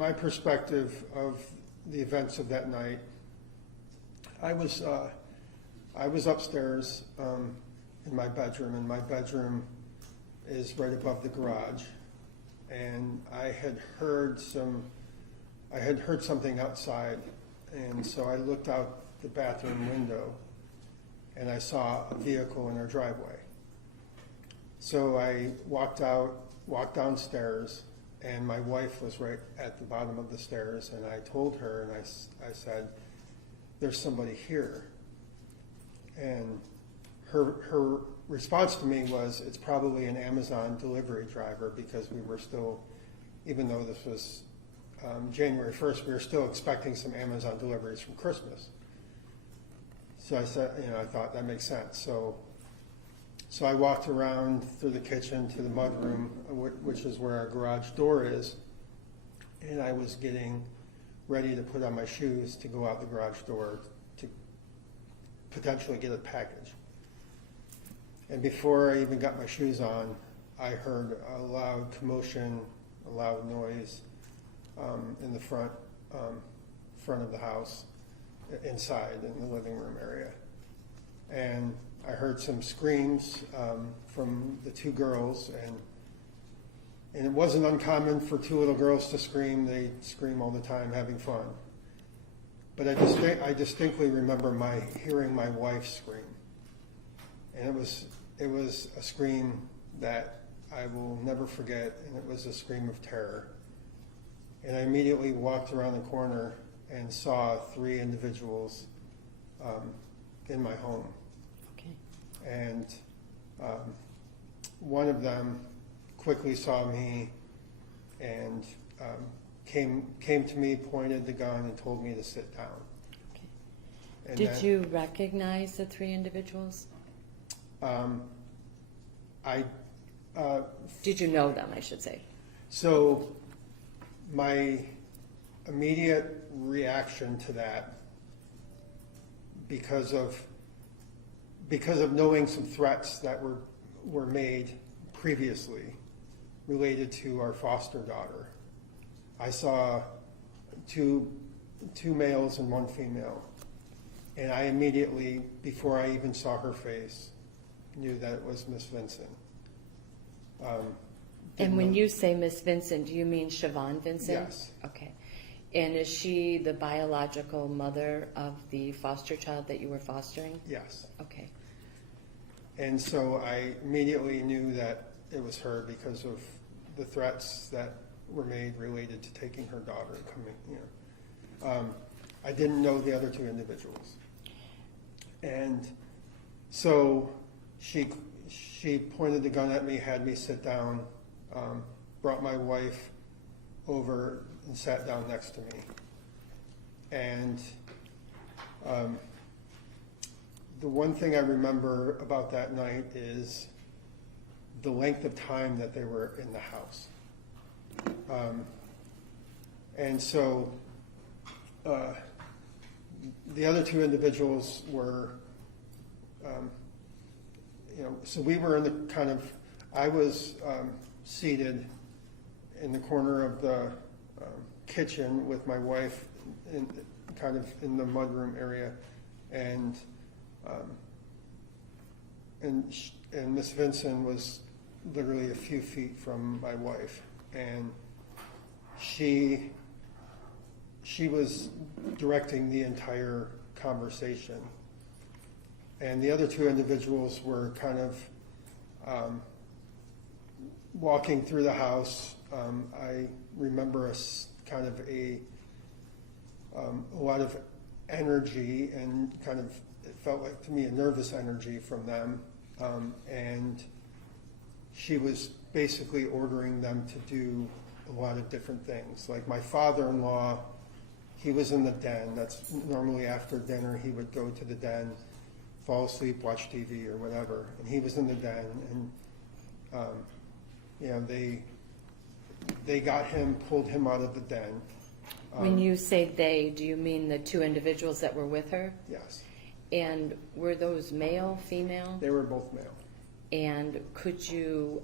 my perspective of the events of that night, I was upstairs in my bedroom, and my bedroom is right above the garage, and I had heard something outside, and so I looked out the bathroom window, and I saw a vehicle in our driveway. So I walked downstairs, and my wife was right at the bottom of the stairs, and I told her, and I said, "There's somebody here." And her response to me was, "It's probably an Amazon delivery driver," because we were still, even though this was January 1st, we were still expecting some Amazon deliveries from Christmas. So I said, I thought that makes sense. So I walked around through the kitchen to the mudroom, which is where our garage door is, and I was getting ready to put on my shoes to go out the garage door to potentially get a package. And before I even got my shoes on, I heard a loud commotion, a loud noise in the front of the house, inside in the living room area. And I heard some screams from the two girls, and it wasn't uncommon for two little girls to scream. They scream all the time, having fun. But I distinctly remember hearing my wife scream, and it was a scream that I will never forget, and it was a scream of terror. And I immediately walked around the corner and saw three individuals in my home. And one of them quickly saw me and came to me, pointed the gun, and told me to sit down. Okay. And Did you recognize the three individuals? Did you know them, I should say? So my immediate reaction to that, because of knowing some threats that were made previously related to our foster daughter, I saw two males and one female, and I immediately, before I even saw her face, knew that it was Miss Vincent. And when you say Miss Vincent, do you mean Siobhan Vincent? Yes. Okay. And is she the biological mother of the foster child that you were fostering? Yes. Okay. And so I immediately knew that it was her because of the threats that were made related to taking her daughter and coming. I didn't know the other two individuals, and so she pointed the gun at me, had me sit down, brought my wife over and sat down next to me, and the one thing I remember about that night is the length of time that they were in the house. And so the other two individuals were, so we were in the I was seated in the corner of the kitchen with my wife in the mudroom area, and Miss Vincent was literally a few feet from my wife, and she was directing the entire conversation, and the other two individuals were kind of walking through the house. I remember a lot of energy, and it felt like to me a nervous energy from them, and she was basically ordering them to do a lot of different things. Like my father-in-law, he was in the den. That's normally after dinner he would go to the den, fall asleep, watch TV or whatever, and he was in the den, and they got him, pulled him out of the den. When you say they, do you mean the two individuals that were with her? Yes. And were those male, female? They were both male. And could you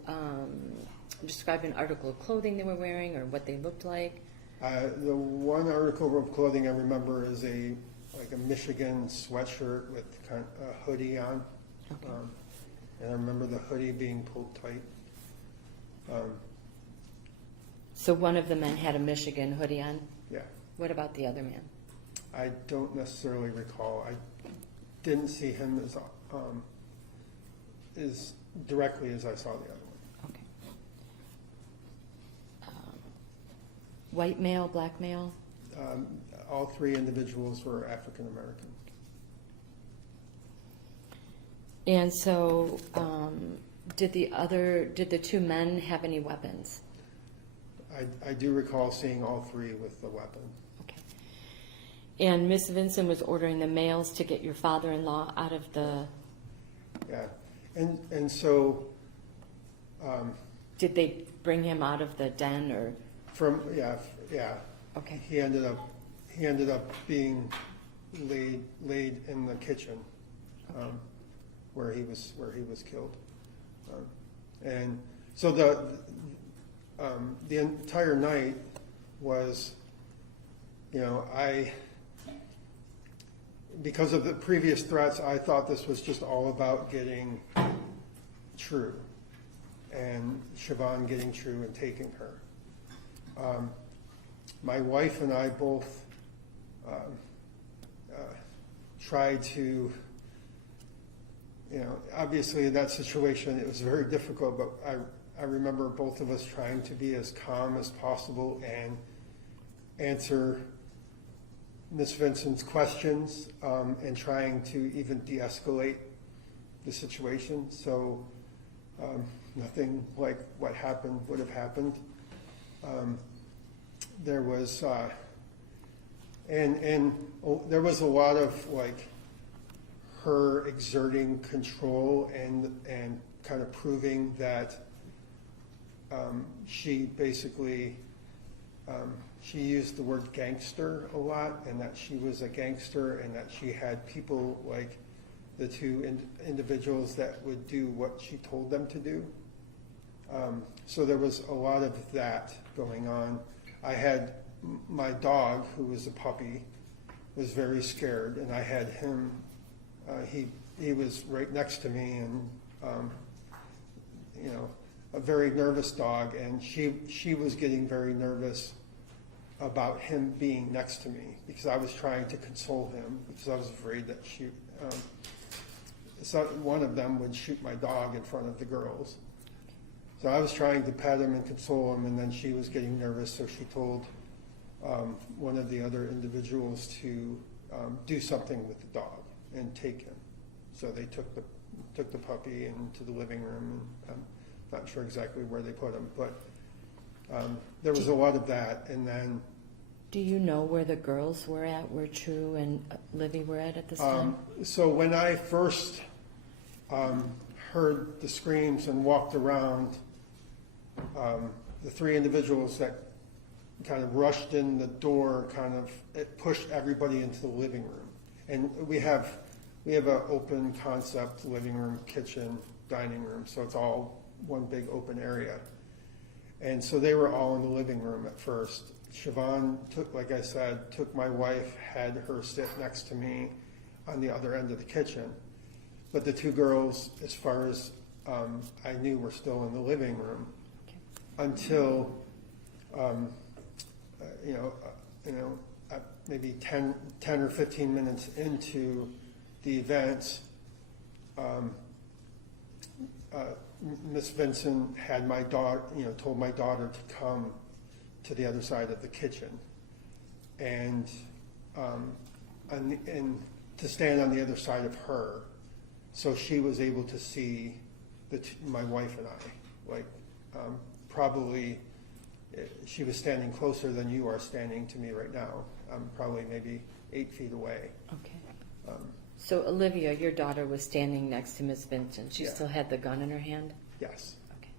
describe an article of clothing they were wearing or what they looked like? The one article of clothing I remember is like a Michigan sweatshirt with kind of a hoodie on. Okay. And I remember the hoodie being pulled tight. So one of the men had a Michigan hoodie on. Yeah. What about the other man? I don't necessarily recall. I didn't see him as directly as I saw the other one. Okay. White male, black male? All three individuals were African American. And so, did the two men have any weapons? I do recall seeing all three with the weapon. Okay. And Miss Vincent was ordering the males to get your father-in-law out of the... Yeah. And so... did they bring him out of the den or... Yeah. Okay. He ended up being laid in the kitchen, where he was killed, and so the entire night was, because of the previous threats, I thought this was just all about getting True, and Siobhan getting True and taking her. My wife and I both tried to, obviously in that situation it was very difficult, but I remember both of us trying to be as calm as possible and answer Miss Vincent's questions, and trying to even de-escalate the situation. So nothing like what happened would have happened. There was there was a lot of her exerting control and kind of proving that she basically she used the word gangster a lot, and that she was a gangster, and that she had people like the two individuals that would do what she told them to do. So there was a lot of that going on. I had my dog, who was a puppy, was very scared, and I had him, he was right next to me, and a very nervous dog, and she was getting very nervous about him being next to me, because I was trying to console him, because I was afraid that one of them would shoot my dog in front of the girls. So I was trying to pet him and console him, and then she was getting nervous, so she told one of the other individuals to do something with the dog and take him. So they took the puppy into the living room, and I'm not sure exactly where they put him, but there was a lot of that. And then, do you know where the girls were at, where True and Livy were at this time? So when I first heard the screams and walked around, the three individuals that kind of rushed in the door, it pushed everybody into the living room. And we have an open concept living room, kitchen, dining room, so it's all one big open area. And so they were all in the living room at first. Siobhan took my wife, had her sit next to me on the other end of the kitchen. But the two girls, as far as I knew, were still in the living room until, maybe 10 or 15 minutes into the events, Miss Vincent had my daughter, told my daughter to come to the other side of the kitchen, and to stand on the other side of her, so she was able to see my wife and I. Probably she was standing closer than you are standing to me right now. I'm probably maybe 8 feet away. Okay. So Olivia, your daughter, was standing next to Miss Vincent. She still had the gun in her hand? Yes. Okay.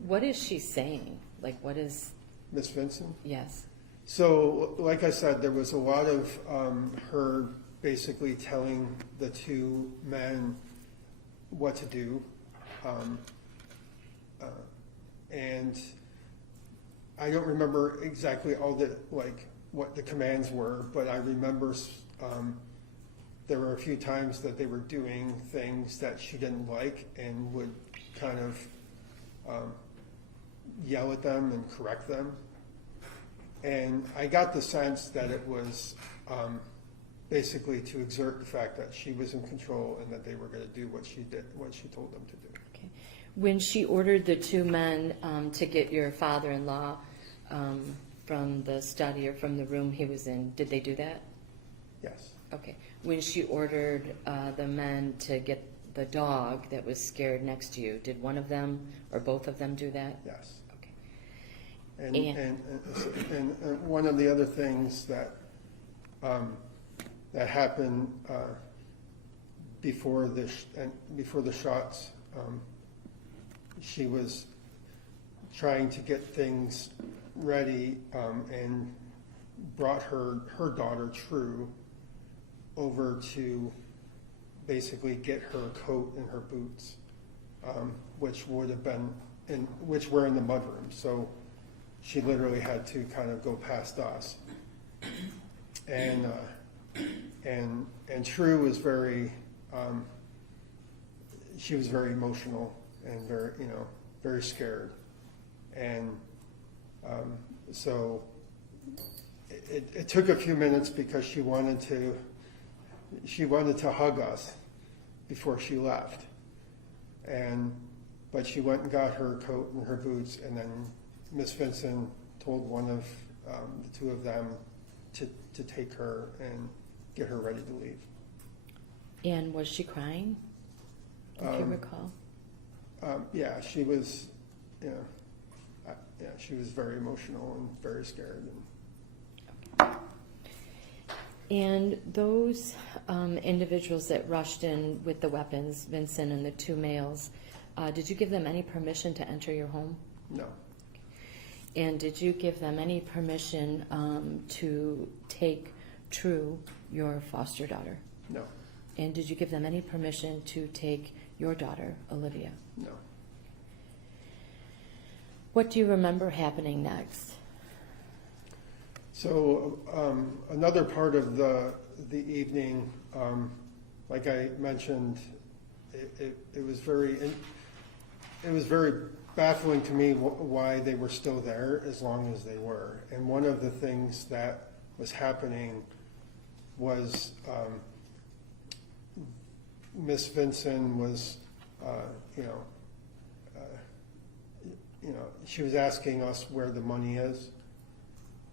What is she saying? What is... Miss Vincent? Yes. So, like I said, there was a lot of her basically telling the two men what to do. And I don't remember exactly all the, like, what the commands were, but I remember there were a few times that they were doing things that she didn't like and would kind of yell at them and correct them. And I got the sense that it was basically to exert the fact that she was in control and that they were going to do what she told them to do. Okay. When she ordered the two men to get your father-in-law from the study or from the room he was in, did they do that? Yes. Okay. When she ordered the men to get the dog that was scared next to you, did one of them or both of them do that? Yes. Okay. And one of the other things that that happened before the shots, she was trying to get things ready and brought her daughter True over to basically get her coat and her boots, which would have been which were in the mudroom. So she literally had to kind of go past us. And True was very, she was very emotional and very scared. And so it took a few minutes because she wanted to hug us before she left. But she went and got her coat and her boots, and then Miss Vincent told one of the two of them to take her and get her ready to leave. And was she crying? If you recall. Yeah, she was. She was very emotional and very scared. And those individuals that rushed in with the weapons, Vincent and the two males, did you give them any permission to enter your home? No. And did you give them any permission to take True, your foster daughter? No. And did you give them any permission to take your daughter, Olivia? No. What do you remember happening next? So another part of the evening, like I mentioned, it was very baffling to me why they were still there as long as they were. And one of the things that was happening was Miss Vincent was, she was asking us where the money is.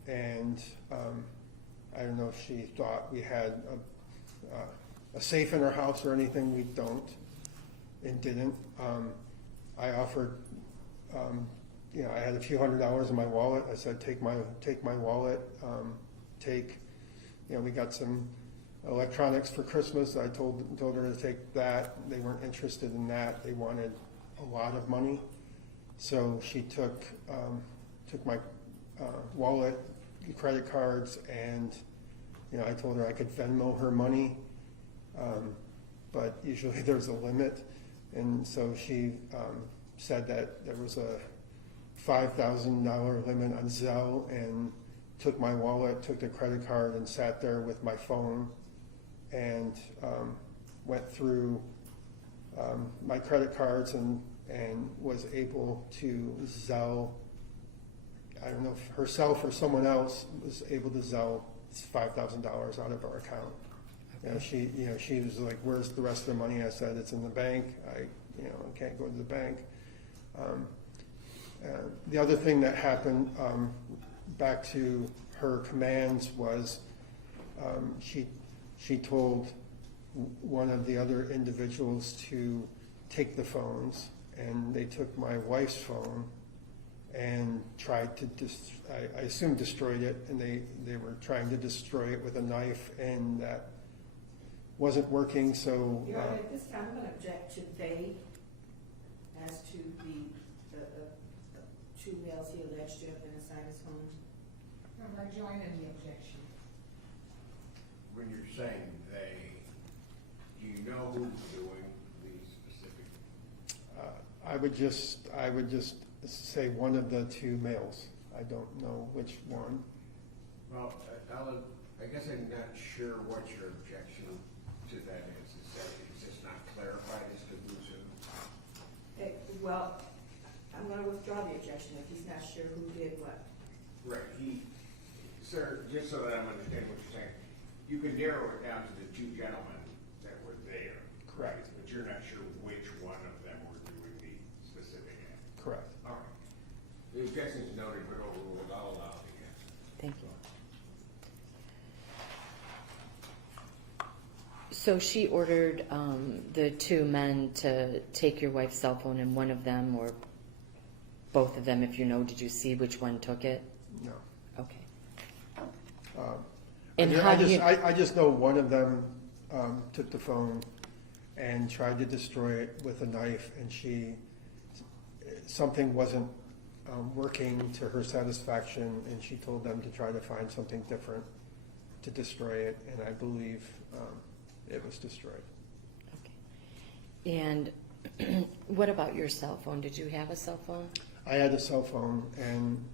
And I don't know if she thought we had a safe in our house or anything. We don't and didn't. I offered, I had a few $100s in my wallet. I said, take my wallet. We got some electronics for Christmas. I told her to take that. They weren't interested in that. They wanted a lot of money. So she took my wallet, credit cards, and I told her I could Venmo her money, but usually there's a limit, and so she said that there was a $5,000 limit on Zelle, and took my wallet, took the credit card, and sat there with my phone, and went through my credit cards and was able to Zelle. I don't know if herself or someone else was able to Zelle $5,000 out of our account. Okay. She was like, "Where's the rest of the money?" I said, "It's in the bank. I can't go to the bank." The other thing that happened, back to her commands, was she told one of the other individuals to take the phones, and they took my wife's phone and tried to I assume destroyed it, and they were trying to destroy it with a knife, and that wasn't working. So Your Honor, at this time I'm going to object to they as to the two males he alleged to have been inside his home. I join in the objection. When you're saying they, do you know who's doing these specific? I would just say one of the two males. I don't know which one. Well, Ellen, I guess I'm not sure what your objection to that is. Is that it's just not clarified as to who's who? Well, I'm gonna withdraw the objection if he's not sure who did what. Right, sir, just so that I'm understanding what you're saying, you can narrow it down to the two gentlemen that were there. Correct. But you're not sure which one of them were doing the specific act. Correct. All right. The objection is noted, but overruled. I'll allow the answer. Thank you. So she ordered the two men to take your wife's cell phone, and one of them, or both of them, if you know, did you see which one took it? No. Okay. And how do you? I just know one of them took the phone and tried to destroy it with a knife, and something wasn't working to her satisfaction, and she told them to try to find something different to destroy it, and I believe it was destroyed. Okay. And what about your cell phone? Did you have a cell phone? I had a cell phone, and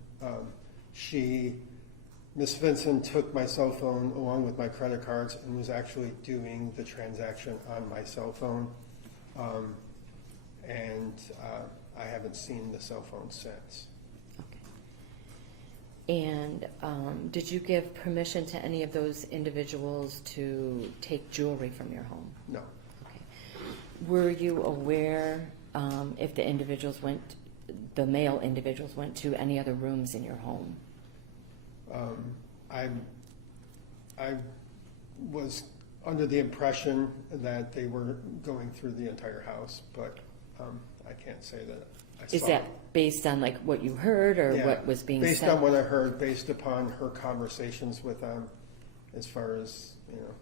Miss Vincent took my cell phone along with my credit cards and was actually doing the transaction on my cell phone. And I haven't seen the cell phone since. Okay. And did you give permission to any of those individuals to take jewelry from your home? No. Okay. Were you aware if the male individuals went to any other rooms in your home? I was under the impression that they were going through the entire house, but I can't say that I saw. Is that based on like what you heard or Yeah, what was being said? based on what I heard, based upon her conversations with them, as far as, yeah,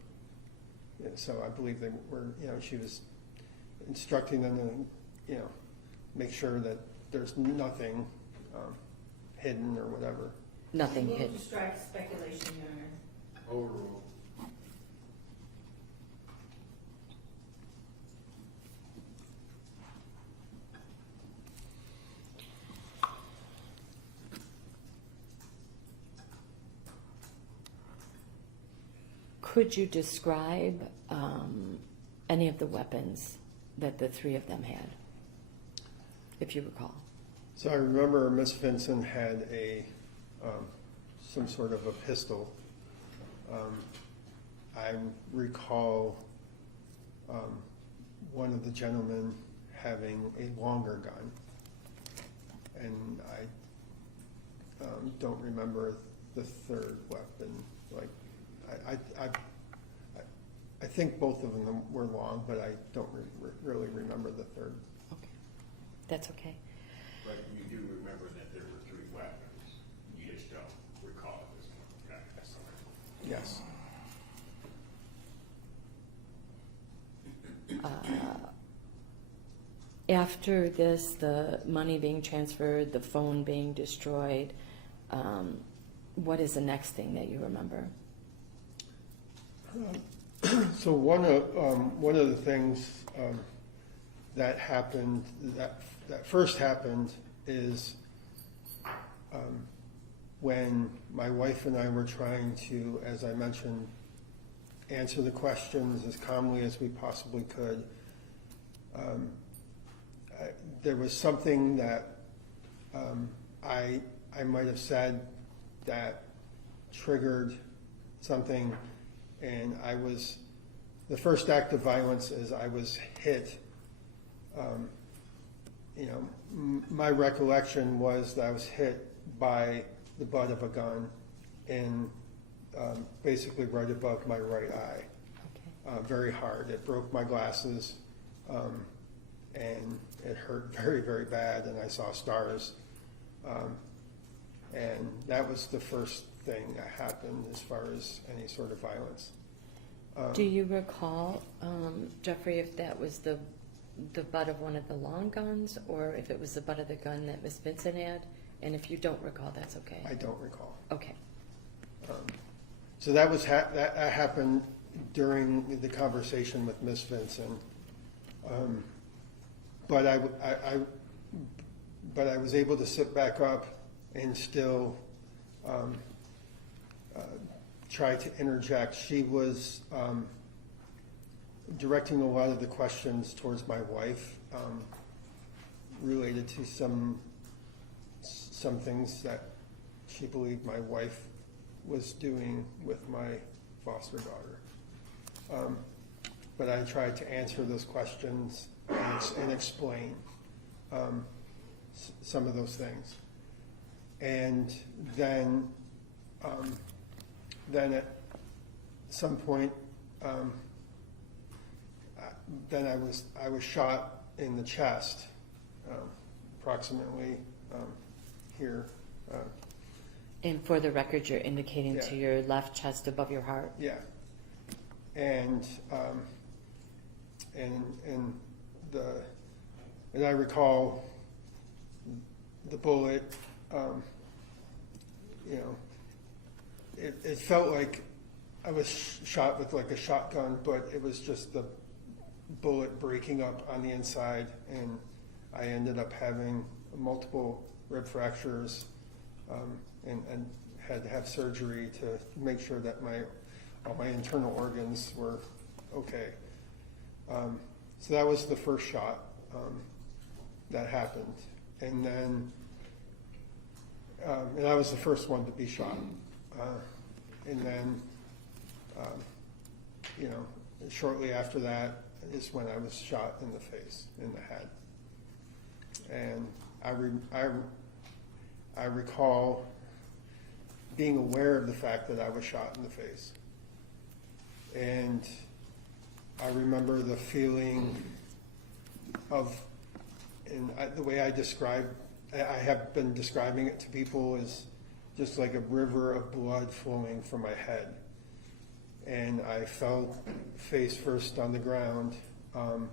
so I believe they were, she was instructing them to, make sure that there's nothing hidden or whatever. Nothing Move hidden. to strike speculation, Your Honor. Overruled. Could you describe any of the weapons that the three of them had, if you recall? So I remember Miss Vincent had some sort of a pistol. I recall one of the gentlemen having a longer gun, and I don't remember the third weapon. Like, I think both of them were long, but I don't really remember the third. Okay, that's okay. But you do remember that there were three weapons. You just don't recall this one. Okay, that's all right. Yes. After this, the money being transferred, the phone being destroyed, what is the next thing that you remember? So one of the things that happened, that first happened, is when my wife and I were trying to, as I mentioned, answer the questions as calmly as we possibly could. There was something that I might have said that triggered something, and the first act of violence is I was hit. My recollection was that I was hit by the butt of a gun in basically right above my right eye. Okay. Very hard. It broke my glasses, and it hurt very, very bad, and I saw stars. And that was the first thing that happened as far as any sort of violence. Do you recall, Jeffrey, if that was the butt of one of the long guns, or if it was the butt of the gun that Miss Vincent had? And if you don't recall, that's okay. I don't recall. Okay. So that was that happened during the conversation with Miss Vincent. But I was able to sit back up and still try to interject. She was directing a lot of the questions towards my wife, related to some things that she believed my wife was doing with my foster daughter. But I tried to answer those questions and explain some of those things. And then at some point, then I was shot in the chest, approximately here. And for the record, you're indicating to Yeah. your left chest above your heart? Yeah, and I recall the bullet. It felt like I was shot with like a shotgun, but it was just the bullet breaking up on the inside, and I ended up having multiple rib fractures, and had to have surgery to make sure that all my internal organs were okay. So that was the first shot that happened, and then and I was the first one to be shot, and then shortly after that is when I was shot in the face, in the head, and I recall being aware of the fact that I was shot in the face. And I remember the feeling of, the way I have been describing it to people is just like a river of blood flowing from my head. And I fell face first on the ground. And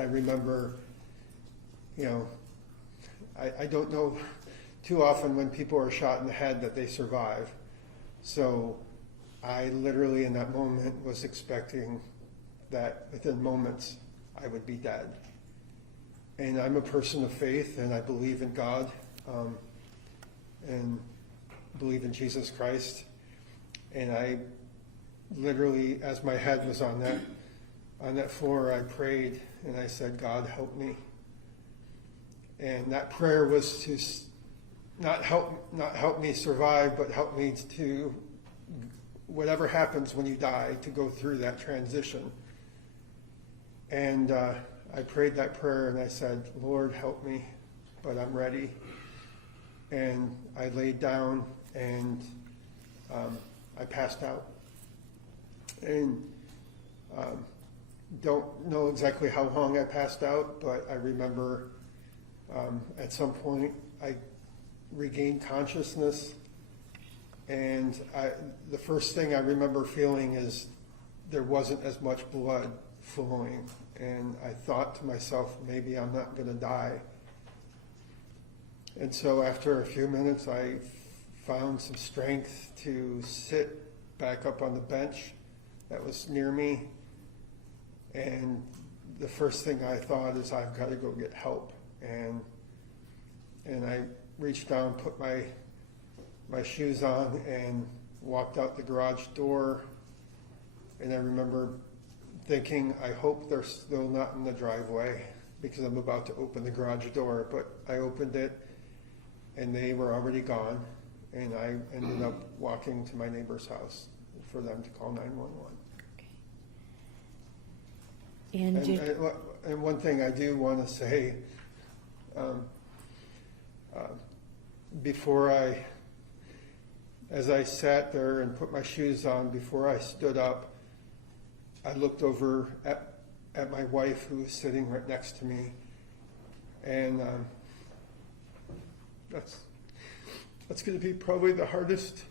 I remember, I don't know too often when people are shot in the head that they survive. So I literally in that moment was expecting that within moments I would be dead. And I'm a person of faith, and I believe in God, and believe in Jesus Christ. And I literally, as my head was on that floor, I prayed and I said, God, help me. And that prayer was to not help me survive, but help me to, whatever happens when you die, to go through that transition. And I prayed that prayer and I said, Lord, help me, but I'm ready. And I laid down and I passed out. And don't know exactly how long I passed out, but I remember at some point I regained consciousness, and the first thing I remember feeling is there wasn't as much blood flowing, and I thought to myself, maybe I'm not going to die. And so after a few minutes, I found some strength to sit back up on the bench that was near me, and the first thing I thought is, I've got to go get help. And I reached down, put my shoes on, and walked out the garage door. And I remember thinking, I hope they're still not in the driveway, because I'm about to open the garage door. But I opened it, and they were already gone. And I ended up walking to my neighbor's house for them to call 911. And one thing I do want to say, as I sat there and put my shoes on, before I stood up, I looked over at my wife, who was sitting right next to me, and that's going to be probably the hardest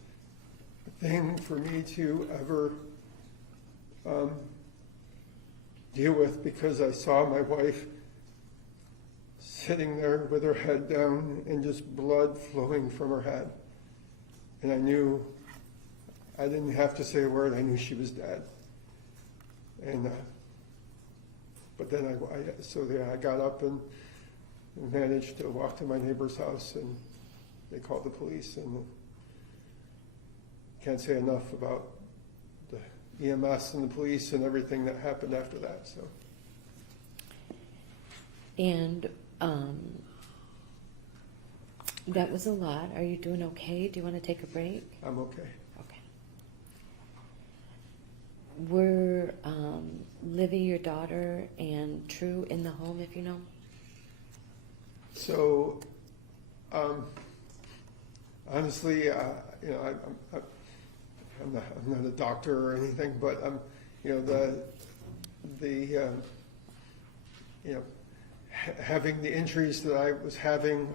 thing for me to ever deal with, because I saw my wife sitting there with her head down and just blood flowing from her head. And I knew, I didn't have to say a word, I knew she was dead. And but then I got up and managed to walk to my neighbor's house, and they called the police, and can't say enough about the EMS and the police and everything that happened after that, so. And that was a lot. Are you doing okay? Do you want to take a break? I'm okay. Okay. Were Livy, your daughter, and True in the home, if you know? So, honestly, you know, I'm not a doctor or anything, but you know, you know, having the injuries that I was having,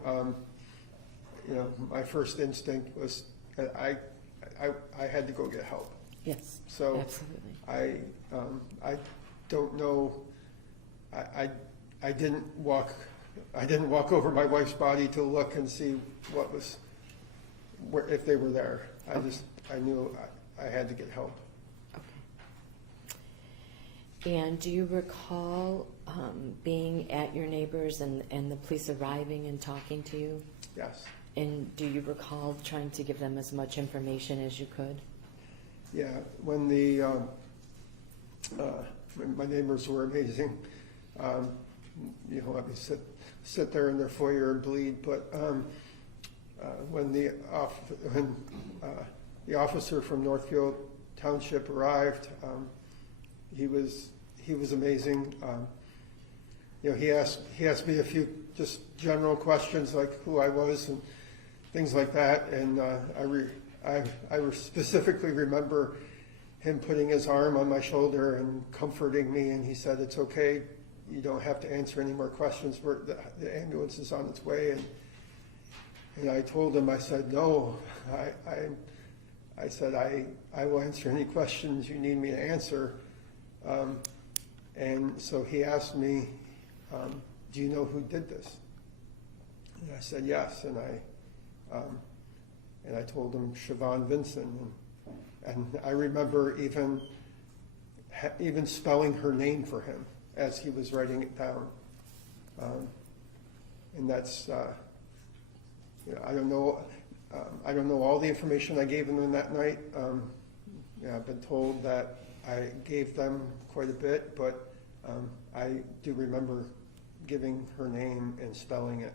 you know, my first instinct was that I had to go get help. Yes. So Absolutely. I don't know. I didn't walk over my wife's body to look and see what was, if they were there. I knew I had to get help. Okay. And do you recall being at your neighbors and the police arriving and talking to you? Yes. And do you recall trying to give them as much information as you could? Yeah. When my neighbors were amazing. You know, let me sit there in their foyer and bleed. But when the officer from Northfield Township arrived, he was amazing. You know, he asked me a few just general questions like who I was and things like that, and I specifically remember him putting his arm on my shoulder and comforting me, and he said, "It's okay. You don't have to answer any more questions. The ambulance is on its way." And I told him, I said, "No, I said I will answer any questions you need me to answer." And so he asked me, "Do you know who did this?" And I said, "Yes." And I told him Siobhan Vincent, and I remember even spelling her name for him as he was writing it down. And that's, you know, I don't know all the information I gave them that night. Yeah, I've been told that I gave them quite a bit, but I do remember giving her name and spelling it